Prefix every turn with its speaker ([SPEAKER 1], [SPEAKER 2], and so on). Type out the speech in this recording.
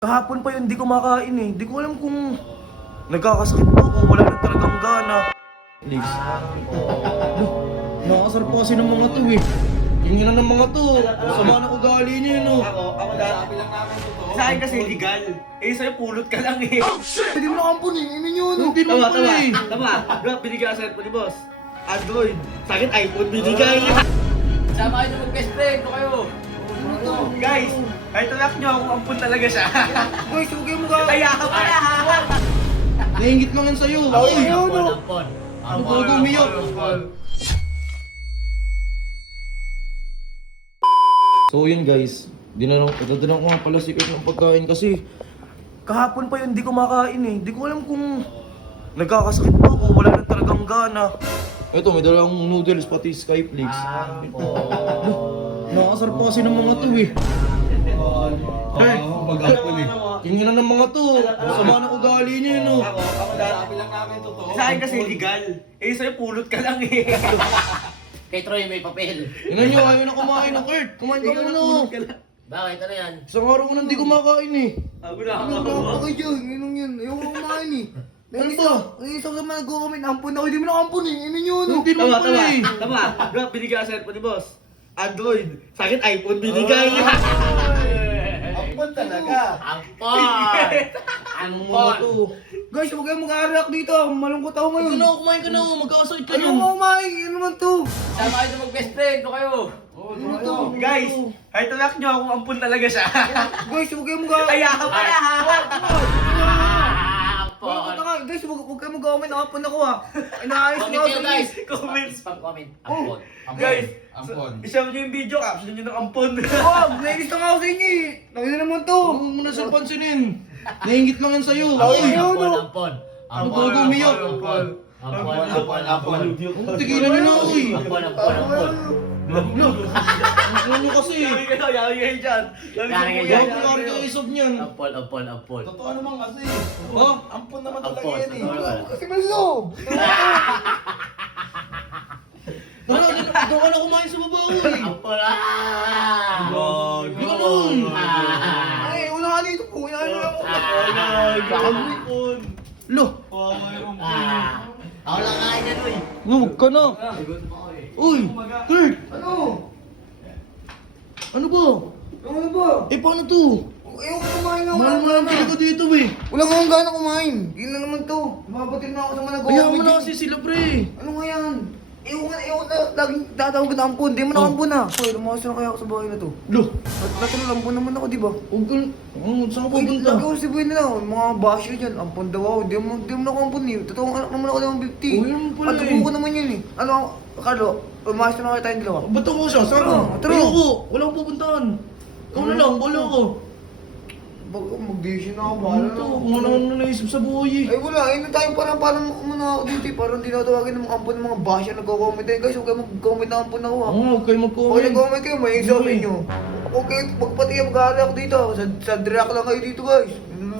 [SPEAKER 1] Kahapon pa yun, di kumakain eh. Di ko alam kung nagkakasakit to o wala na talagang gana. Please. Nakakasarap po kasi ng mga to eh. Yung ina ng mga to, sama na ugali niyo yun oh.
[SPEAKER 2] Ako dati lang namin totoo. Sa akin kasi legal. Eh sa'yo pulot ka lang eh.
[SPEAKER 1] Hindi mo nakampun eh, ina nyo ano. Hindi
[SPEAKER 2] Tama,
[SPEAKER 1] naman pala eh.
[SPEAKER 2] tama. Bro, binigay ka sa cellphone ni boss. Android. Sa akin iPhone binigay.
[SPEAKER 3] Sama kayo mag-best friend ko kayo.
[SPEAKER 2] Guys, kahit talak nyo ako, ampun talaga siya.
[SPEAKER 1] Guys, huwag kayong mga...
[SPEAKER 2] Kaya ka pala ha.
[SPEAKER 1] Nahingit lang yan sa'yo. Ay, ano?
[SPEAKER 3] Ampon.
[SPEAKER 1] Ang bago umiyak. So yun guys, dinadala ko nga pala si Kurt ng pagkain kasi kahapon pa yun, di kumakain eh. Di ko alam kung nagkakasakit to o wala na talagang gana. Ito, may dalang noodles pati Skyflakes. Nakakasarap pa kasi ng mga to eh.
[SPEAKER 2] Mag-ampun eh.
[SPEAKER 1] Yung ina ng mga to, sama na ugali niyo yun oh.
[SPEAKER 2] Ako dati lang namin totoo. Sa akin kasi legal. Eh sa'yo pulot ka lang eh.
[SPEAKER 3] Kay Troy may papel.
[SPEAKER 1] Ina nyo, ayaw na kumain ng Kurt. Kumain ka muna.
[SPEAKER 3] Bakit? Ano yan?
[SPEAKER 1] Isang araw ko nang di kumakain eh.
[SPEAKER 2] Ako na ako.
[SPEAKER 4] Okay dyan, yun yun. Ayoko kumain eh.
[SPEAKER 1] Ano ba?
[SPEAKER 4] Ang isa sa mga nag-comment, ampun ako. Hindi mo nakampun eh. Ano yun?
[SPEAKER 1] Hindi naman
[SPEAKER 2] Tama,
[SPEAKER 1] pala
[SPEAKER 2] tama.
[SPEAKER 1] eh.
[SPEAKER 2] Tama. Bro, binigay ka sa cellphone ni boss. Android. Sa akin iPhone binigay.
[SPEAKER 4] Ampun talaga.
[SPEAKER 3] Ampon!
[SPEAKER 1] Ano mga to?
[SPEAKER 4] Guys, huwag kayong mag-react dito. Malungkot ako ngayon.
[SPEAKER 1] Ito na, kumain ka na, magkakasakit ka
[SPEAKER 4] Ayaw
[SPEAKER 1] na.
[SPEAKER 4] ko kumain. Ano naman to?
[SPEAKER 3] Sama kayo mag-best friend ko kayo.
[SPEAKER 4] Ano to?
[SPEAKER 2] Guys, kahit talak nyo ako, ampun talaga siya.
[SPEAKER 4] Guys, huwag kayong mag-react.
[SPEAKER 2] Kaya ka pala ha.
[SPEAKER 3] Ampon!
[SPEAKER 4] Guys, huwag kayong mag-comment. Ampun ako ha. Inaayos
[SPEAKER 3] Comment
[SPEAKER 4] ko ako
[SPEAKER 3] kayo
[SPEAKER 4] sa
[SPEAKER 3] guys.
[SPEAKER 2] Comments.
[SPEAKER 3] Spam comment. Ampon. Ampon.
[SPEAKER 2] Guys,
[SPEAKER 5] Ampon.
[SPEAKER 2] isama nyo yung video, caption nyo ng ampun.
[SPEAKER 4] Wag, nainis na nga ako sa inyo eh. Nakita naman to.
[SPEAKER 1] Huwag mo na siyang pansinin. Nahingit lang yan sa'yo.
[SPEAKER 3] Ampon.
[SPEAKER 1] Ay,
[SPEAKER 3] Ampon. Ampon.
[SPEAKER 1] ano bago umiyak?
[SPEAKER 3] Ampon. Ampon. Ampon.
[SPEAKER 1] Tigilan nyo na ako eh.
[SPEAKER 3] Ampon. Ampon. Ampon.
[SPEAKER 1] Ano nyo kasi?
[SPEAKER 2] Yari kayo dyan.
[SPEAKER 3] Yari kayo
[SPEAKER 1] Huwag
[SPEAKER 3] dyan.
[SPEAKER 1] mo kami kayo isog niyan.
[SPEAKER 3] Ampon. Ampon. Ampon.
[SPEAKER 5] Totoo naman kasi.
[SPEAKER 1] Ha?
[SPEAKER 5] Ampun naman talaga
[SPEAKER 3] Ampon.
[SPEAKER 5] yan eh.
[SPEAKER 4] Kasi maso.
[SPEAKER 1] Doon ka na kumain sa baba ko eh.
[SPEAKER 3] Ampon. Ah!
[SPEAKER 1] Hindi ka nun.
[SPEAKER 3] Ah!
[SPEAKER 4] Ay, una ka dito po. Inaayos ako.
[SPEAKER 2] Ampun.
[SPEAKER 1] Lo,
[SPEAKER 3] Ah! Ako lang kain yan, uy.
[SPEAKER 1] huwag ka na. Uy, Kurt,
[SPEAKER 4] Ano?
[SPEAKER 1] ano ba?
[SPEAKER 4] Ano ba?
[SPEAKER 1] Eh, paano to?
[SPEAKER 4] Ayoko kumain na.
[SPEAKER 1] Mahal ka dito eh.
[SPEAKER 4] Wala akong gana kumain. Yun na naman to. Mabatil na ako sa mga nag-comment.
[SPEAKER 1] Kaya mo na kasi sila pre.
[SPEAKER 4] Ano nga yan? Ayoko na. Laging tatawag ka na ampun. Di mo na ampun na. Hoy, lumakas na kaya ako sa bahay na to.
[SPEAKER 1] Lo,
[SPEAKER 4] Natuloy, ampun naman ako, di ba?
[SPEAKER 1] huwag ka. Saan ka
[SPEAKER 4] Uy,
[SPEAKER 1] pupunta?
[SPEAKER 4] lagi ako si Boy nila. Mga basher dyan. Ampun daw ako. Di mo na ako ampun eh. Totoong anak naman ako ng 50.
[SPEAKER 1] Oh, yun pala
[SPEAKER 4] At
[SPEAKER 1] eh.
[SPEAKER 4] ko naman yun eh. Ano, Carlo, umayos na lang tayong dalawa.
[SPEAKER 1] Ba't ako siya? Saan ka?
[SPEAKER 4] Tara.
[SPEAKER 1] Ayoko. Wala akong pupuntahan. Ikaw na lang, wala ako.
[SPEAKER 4] Mag-decision na ako.
[SPEAKER 1] Ano
[SPEAKER 4] Bahala
[SPEAKER 1] to?
[SPEAKER 4] na.
[SPEAKER 1] Kung ano na naisip sa buhay eh.
[SPEAKER 4] Ay wala, ayun na tayo parang umuna ako dito eh. Parang tinatawagin ng mga ampun ng mga basher nagko-comment eh. Guys, huwag kayo mag-comment na ampun ako ah.
[SPEAKER 1] Oo, huwag kayo
[SPEAKER 4] Huwag
[SPEAKER 1] mag-comment.
[SPEAKER 4] nag-comment kayo, may isa sa inyo. Okay, magpati mag-aaral ako dito. Sa direct lang kayo dito guys. Yun